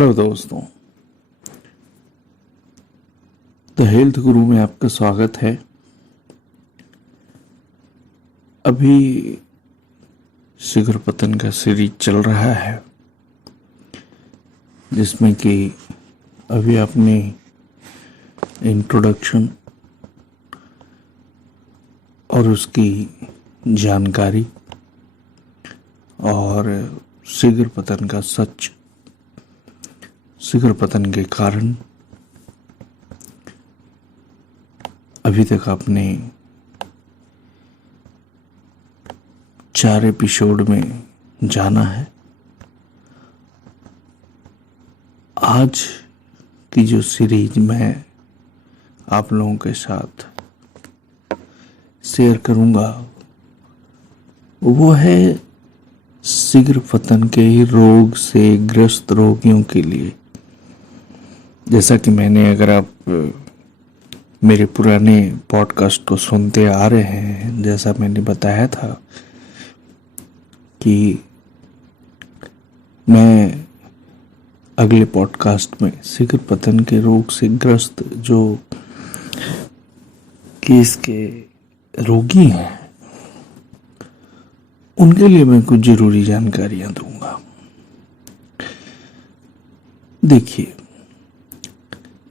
Hello दोस्तों, the health गुरु में आपका स्वागत है। अभी शिखर पतन का सीरीज चल रहा है, जिसमें कि अभी आपने इंट्रोडक्शन और उसकी जानकारी और शिखर पतन का सच, शिखर पतन के कारण अभी तक आपने 4 एपिसोड में जाना है। आज की जो सीरीज मैं आप लोगों के साथ शेयर करूंगा वो है शिखर पतन के रोग से ग्रस्त रोगियों के लिए। जैसा कि अगर आप मेरे पुराने पॉडकास्ट को सुनते आ रहे हैं, जैसा मैंने बताया था कि मैं अगले पॉडकास्ट में शिखर पतन के रोग से ग्रस्त जो केस के रोगी हैं उनके लिए मैं कुछ जरूरी जानकारियां दूंगा। देखिए,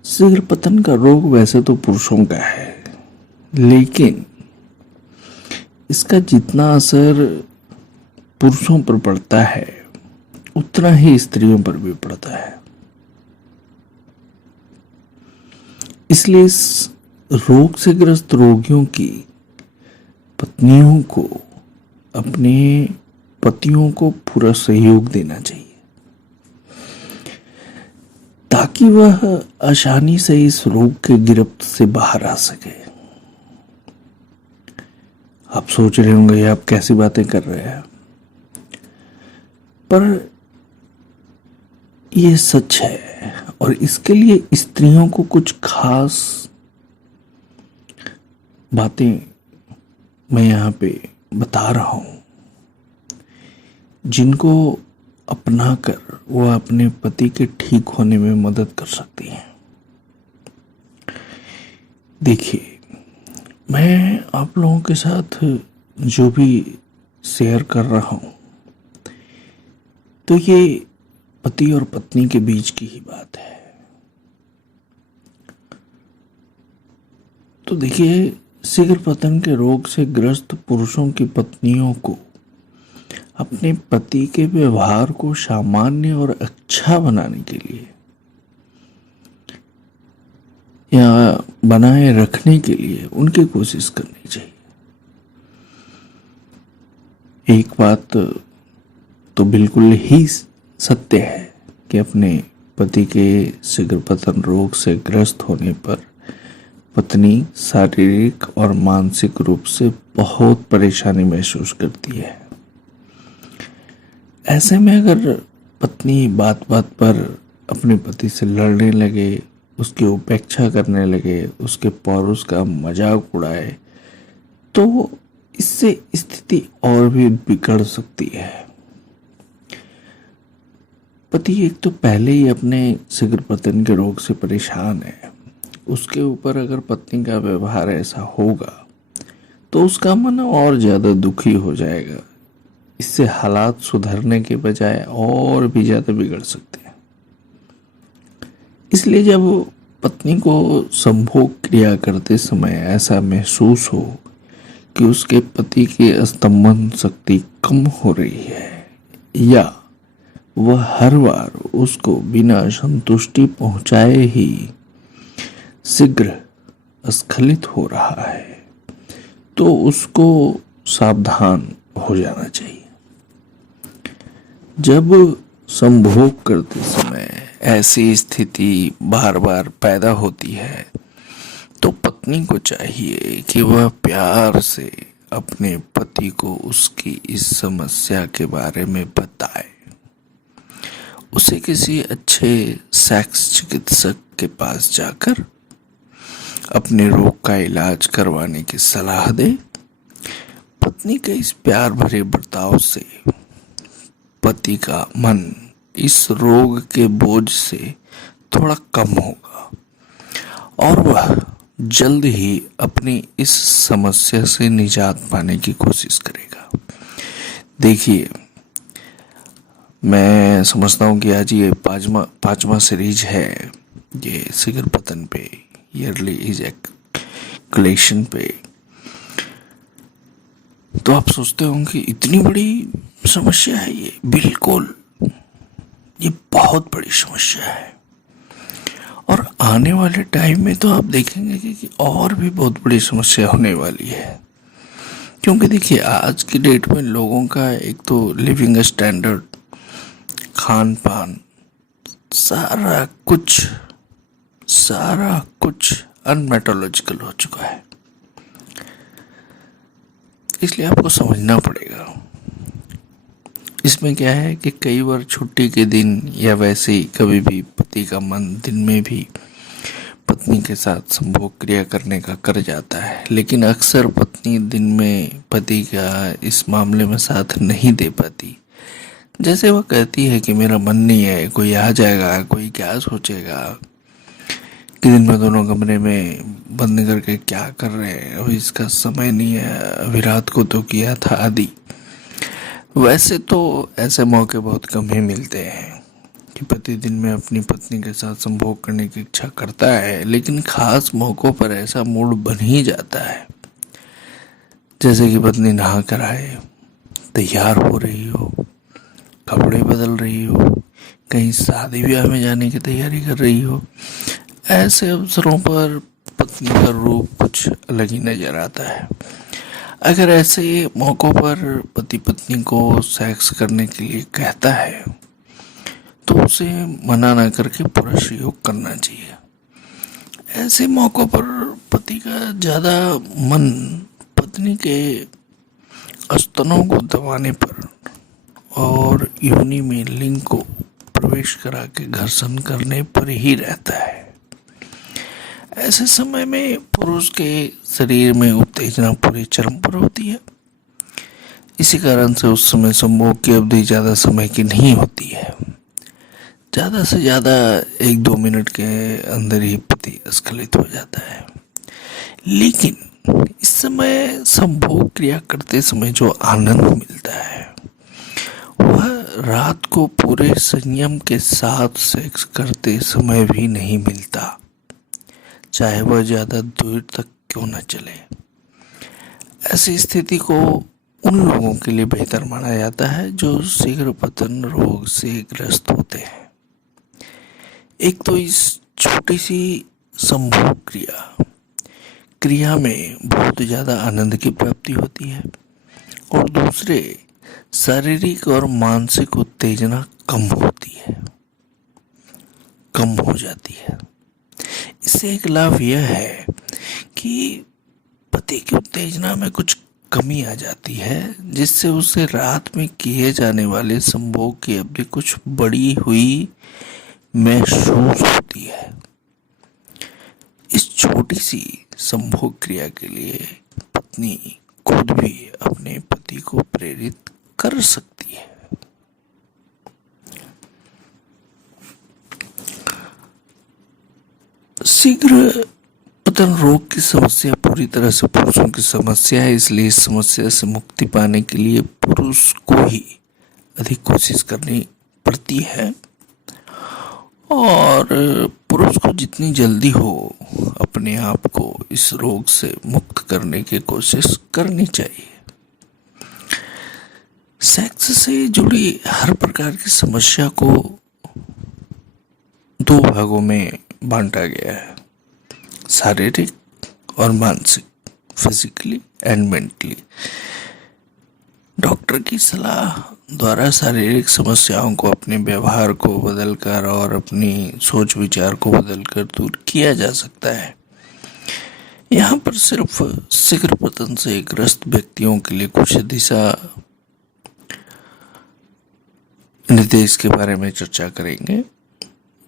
शिखर पतन का रोग वैसे तो पुरुषों का है, लेकिन इसका जितना असर पुरुषों पर पड़ता है उतना ही स्त्रियों पर भी पड़ता है। इसलिए इस रोग से ग्रस्त रोगियों की पत्नियों को अपने पतियों को पूरा सहयोग देना चाहिए, ताकि वह आसानी से इस रोग के गिरफ्त से बाहर आ सके। आप सोच रहे होंगे आप कैसी बातें कर रहे हैं, पर यह सच है और इसके लिए स्त्रियों को कुछ खास बातें मैं यहाँ पे बता रहा हूं, जिनको अपना कर वह अपने पति के ठीक होने में मदद कर सकती हैं। देखिए, मैं आप लोगों के साथ जो भी शेयर कर रहा हूं तो ये पति और पत्नी के बीच की ही बात है। तो देखिए, शिखर पतन के रोग से ग्रस्त पुरुषों की पत्नियों को अपने पति के व्यवहार को सामान्य और अच्छा बनाने के लिए या बनाए रखने के लिए उनकी कोशिश करनी चाहिए। एक बात तो बिल्कुल ही सत्य है कि अपने पति के शिखर पतन रोग से ग्रस्त होने पर पत्नी शारीरिक और मानसिक रूप से बहुत परेशानी महसूस करती है। ऐसे में अगर पत्नी बात बात पर अपने पति से लड़ने लगे, उसकी उपेक्षा करने लगे, उसके पौरुष का मजाक उड़ाए, तो इससे स्थिति और भी बिगड़ सकती है। पति एक तो पहले ही अपने शिखर पतन के रोग से परेशान है, उसके ऊपर अगर पत्नी का व्यवहार ऐसा होगा तो उसका मन और ज्यादा दुखी हो जाएगा। इससे हालात सुधरने के बजाय और भी ज्यादा बिगड़ सकते हैं। इसलिए जब पत्नी को संभोग क्रिया करते समय ऐसा महसूस हो कि उसके पति की स्तंभन शक्ति कम हो रही है या वह हर बार उसको बिना संतुष्टि पहुंचाए ही शीघ्र स्खलित हो रहा है, तो उसको सावधान हो जाना चाहिए। जब संभोग करते समय ऐसी स्थिति बार बार पैदा होती है तो पत्नी को चाहिए कि वह प्यार से अपने पति को उसकी इस समस्या के बारे में बताए, उसे किसी अच्छे सेक्स चिकित्सक के पास जाकर अपने रोग का इलाज करवाने की सलाह दे। पत्नी के इस प्यार भरे बर्ताव से पति का मन इस रोग के बोझ से थोड़ा कम होगा और वह जल्द ही अपनी इस समस्या से निजात पाने की कोशिश करेगा। देखिए, मैं समझता हूँ कि आज ये पांचवा सीरीज है ये शिखर पतन पे, ईयरली इजैकुलेशन पे। तो आप सोचते होंगे कि इतनी बड़ी समस्या है ये। बिल्कुल, ये बहुत बड़ी समस्या है और आने वाले टाइम में तो आप देखेंगे कि और भी बहुत बड़ी समस्या होने वाली है। क्योंकि देखिए, आज की डेट में लोगों का एक तो लिविंग स्टैंडर्ड, खान पान, सारा कुछ अनमेटोलॉजिकल हो चुका है। इसलिए आपको समझना पड़ेगा। इसमें क्या है कि कई बार छुट्टी के दिन या वैसे ही कभी भी पति का मन दिन में भी पत्नी के साथ संभोग क्रिया करने का कर जाता है, लेकिन अक्सर पत्नी दिन में पति का इस मामले में साथ नहीं दे पाती। जैसे वह कहती है कि मेरा मन नहीं है, कोई आ जाएगा, कोई क्या सोचेगा कि दिन में दोनों कमरे में बंद करके क्या कर रहे हैं, अभी इसका समय नहीं है, अभी रात को तो किया था आदि। वैसे तो ऐसे मौके बहुत कम ही मिलते हैं कि पति दिन में अपनी पत्नी के साथ संभोग करने की इच्छा करता है, लेकिन खास मौक़ों पर ऐसा मूड बन ही जाता है। जैसे कि पत्नी नहा कर आए, तैयार हो रही हो, कपड़े बदल रही हो, कहीं शादी ब्याह में जाने की तैयारी कर रही हो। ऐसे अवसरों पर पत्नी का रूप कुछ अलग ही नजर आता है। अगर ऐसे मौक़ों पर पति पत्नी को सेक्स करने के लिए कहता है तो उसे मना न करके पूरा सहयोग करना चाहिए। ऐसे मौक़ों पर पति का ज़्यादा मन पत्नी के स्तनों को दबाने पर और योनि में लिंग को प्रवेश करा के घर्षण करने पर ही रहता है। ऐसे समय में पुरुष के शरीर में उत्तेजना पूरे चरम पर होती है। इसी कारण से उस समय संभोग की अवधि ज़्यादा समय की नहीं होती है। ज़्यादा से ज़्यादा 1-2 मिनट के अंदर ही पति स्खलित हो जाता है। लेकिन इस समय संभोग क्रिया करते समय जो आनंद मिलता है वह रात को पूरे संयम के साथ सेक्स करते समय भी नहीं मिलता, चाहे वह ज़्यादा दूर तक क्यों न चले। ऐसी स्थिति को उन लोगों के लिए बेहतर माना जाता है जो शीघ्र पतन रोग से ग्रस्त होते हैं। एक तो इस छोटी सी संभोग क्रिया में बहुत ज़्यादा आनंद की प्राप्ति होती है और दूसरे शारीरिक और मानसिक उत्तेजना कम हो जाती है। इससे एक लाभ यह है कि पति की उत्तेजना में कुछ कमी आ जाती है, जिससे उसे रात में किए जाने वाले संभोग की अवधि कुछ बढ़ी हुई महसूस होती है। इस छोटी सी संभोग क्रिया के लिए पत्नी खुद भी अपने पति को प्रेरित कर सकती है। शीघ्र पतन रोग की समस्या पूरी तरह से पुरुषों की समस्या है, इसलिए इस समस्या से मुक्ति पाने के लिए पुरुष को ही अधिक कोशिश करनी पड़ती है और पुरुष को जितनी जल्दी हो अपने आप को इस रोग से मुक्त करने की कोशिश करनी चाहिए। सेक्स से जुड़ी हर प्रकार की समस्या को 2 भागों में बांटा गया है, शारीरिक और मानसिक, फिजिकली एंड मेंटली। डॉक्टर की सलाह द्वारा शारीरिक समस्याओं को अपने व्यवहार को बदलकर और अपनी सोच विचार को बदलकर दूर किया जा सकता है। यहाँ पर सिर्फ शीघ्र पतन से ग्रस्त व्यक्तियों के लिए कुछ दिशा निर्देश के बारे में चर्चा करेंगे,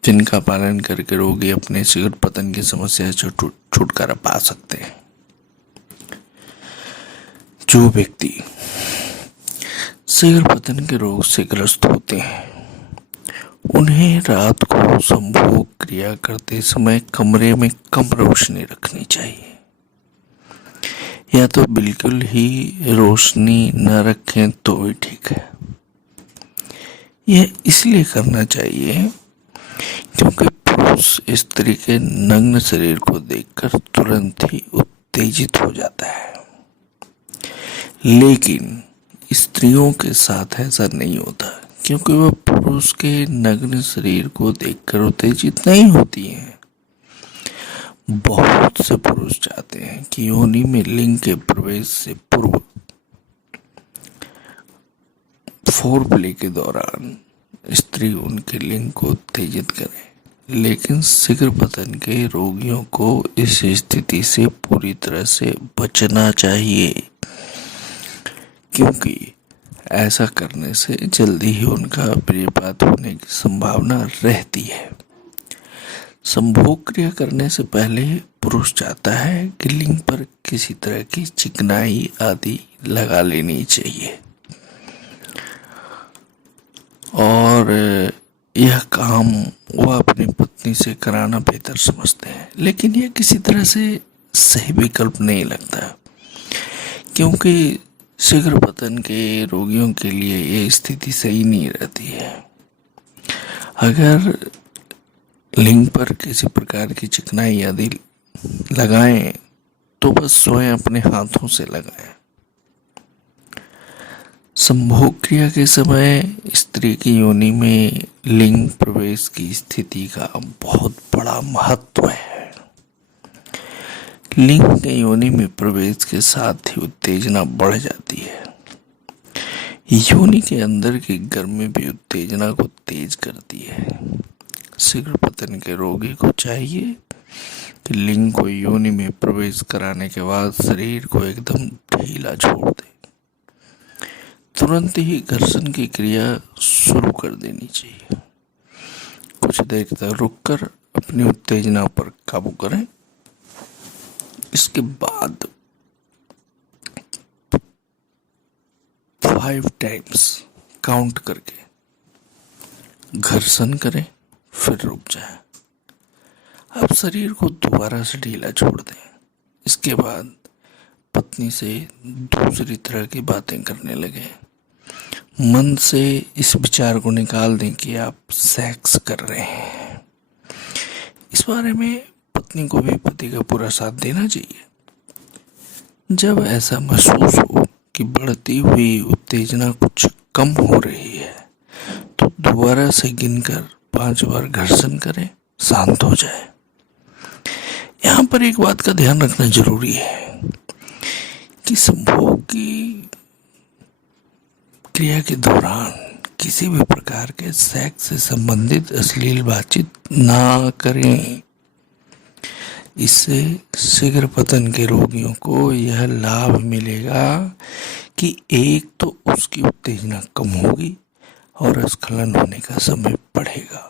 जिनका पालन करके रोगी अपने शीघ्र पतन की समस्या से छुटकारा पा सकते हैं। जो व्यक्ति शीघ्र पतन के रोग से ग्रस्त होते हैं उन्हें रात को संभोग क्रिया करते समय कमरे में कम रोशनी रखनी चाहिए, या तो बिल्कुल ही रोशनी न रखें तो भी ठीक है। यह इसलिए करना चाहिए क्योंकि पुरुष स्त्री के नग्न शरीर को देखकर तुरंत ही उत्तेजित हो जाता है, लेकिन स्त्रियों के साथ ऐसा नहीं होता, क्योंकि वह पुरुष के नग्न शरीर को देखकर उत्तेजित नहीं होती हैं। बहुत से पुरुष चाहते हैं कि योनि में लिंग के प्रवेश से पूर्व फोरप्ले के दौरान स्त्री उनके लिंग को उत्तेजित करे, लेकिन शीघ्र पतन के रोगियों को इस स्थिति से पूरी तरह से बचना चाहिए, क्योंकि ऐसा करने से जल्दी ही उनका वीर्यपात होने की संभावना रहती है। संभोग क्रिया करने से पहले पुरुष चाहता है कि लिंग पर किसी तरह की चिकनाई आदि लगा लेनी चाहिए, और यह काम वह अपनी पत्नी से कराना बेहतर समझते हैं। लेकिन यह किसी तरह से सही विकल्प नहीं लगता, क्योंकि शीघ्र पतन के रोगियों के लिए यह स्थिति सही नहीं रहती है। अगर लिंग पर किसी प्रकार की चिकनाई आदि लगाएं तो बस स्वयं अपने हाथों से लगाएं। संभोग क्रिया के समय स्त्री की योनि में लिंग प्रवेश की स्थिति का बहुत बड़ा महत्व है। लिंग के योनि में प्रवेश के साथ ही उत्तेजना बढ़ जाती है। योनि के अंदर की गर्मी भी उत्तेजना को तेज करती है। शीघ्र पतन के रोगी को चाहिए कि लिंग को योनि में प्रवेश कराने के बाद शरीर को एकदम ढीला छोड़ दे। तुरंत ही घर्षण की क्रिया शुरू कर देनी चाहिए। कुछ देर तक रुककर अपनी उत्तेजना पर काबू करें। इसके बाद 5 टाइम्स काउंट करके घर्षण करें, फिर रुक जाए। अब शरीर को दोबारा से ढीला छोड़ दें। इसके बाद पत्नी से दूसरी तरह की बातें करने लगे। मन से इस विचार को निकाल दें कि आप सेक्स कर रहे हैं। इस बारे में पत्नी को भी पति का पूरा साथ देना चाहिए। जब ऐसा महसूस हो कि बढ़ती हुई उत्तेजना कुछ कम हो रही है, तो दोबारा से गिनकर 5 बार घर्षण करें, शांत हो जाए। यहाँ पर एक बात का ध्यान रखना जरूरी है कि संभोग की क्रिया के दौरान किसी भी प्रकार के सेक्स से संबंधित अश्लील बातचीत ना करें। इससे शीघ्र पतन के रोगियों को यह लाभ मिलेगा कि एक तो उसकी उत्तेजना कम होगी और स्खलन होने का समय बढ़ेगा।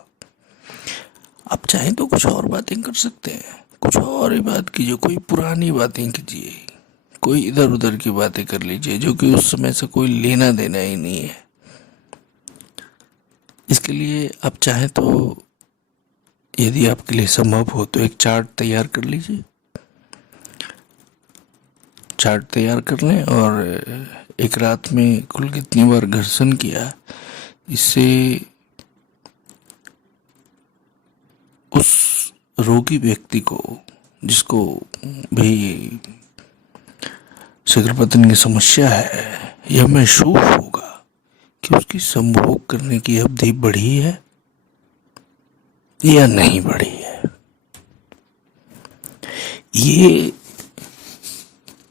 आप चाहें तो कुछ और बातें कर सकते हैं, कुछ और ही बात कीजिए, कोई पुरानी बातें कीजिए, कोई इधर उधर की बातें कर लीजिए जो कि उस समय से कोई लेना देना ही नहीं है। इसके लिए आप चाहें तो, यदि आपके लिए संभव हो, तो एक चार्ट तैयार कर लीजिए। चार्ट तैयार कर लें और एक रात में कुल कितनी बार घर्षण किया, इससे उस रोगी व्यक्ति को, जिसको भी शीघ्र पतन की समस्या है, यह महसूस होगा कि उसकी संभोग करने की अवधि बढ़ी है या नहीं बढ़ी है। ये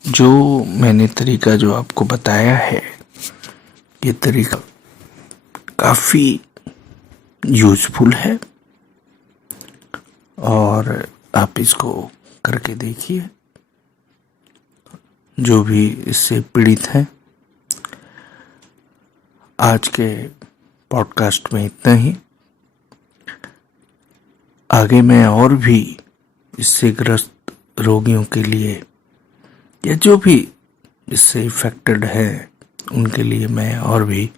जो मैंने तरीका जो आपको बताया है, ये तरीका काफ़ी यूजफुल है और आप इसको करके देखिए। जो भी इससे पीड़ित हैं। आज के पॉडकास्ट में इतना ही। आगे मैं और भी इससे ग्रस्त रोगियों के लिए, या जो भी इससे इफेक्टेड है, उनके लिए मैं और भी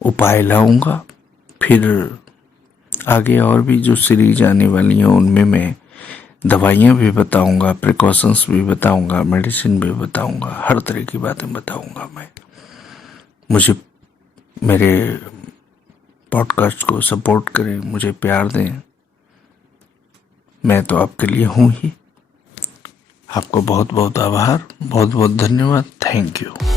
उपाय लाऊंगा। फिर आगे और भी जो सीरीज आने वाली हैं उनमें मैं दवाइयाँ भी बताऊंगा, प्रिकॉशंस भी बताऊंगा, मेडिसिन भी बताऊंगा, हर तरह की बातें बताऊंगा मैं। मुझे मेरे पॉडकास्ट को सपोर्ट करें, मुझे प्यार दें। मैं तो आपके लिए हूँ ही। आपको बहुत बहुत आभार, बहुत बहुत धन्यवाद। Thank you.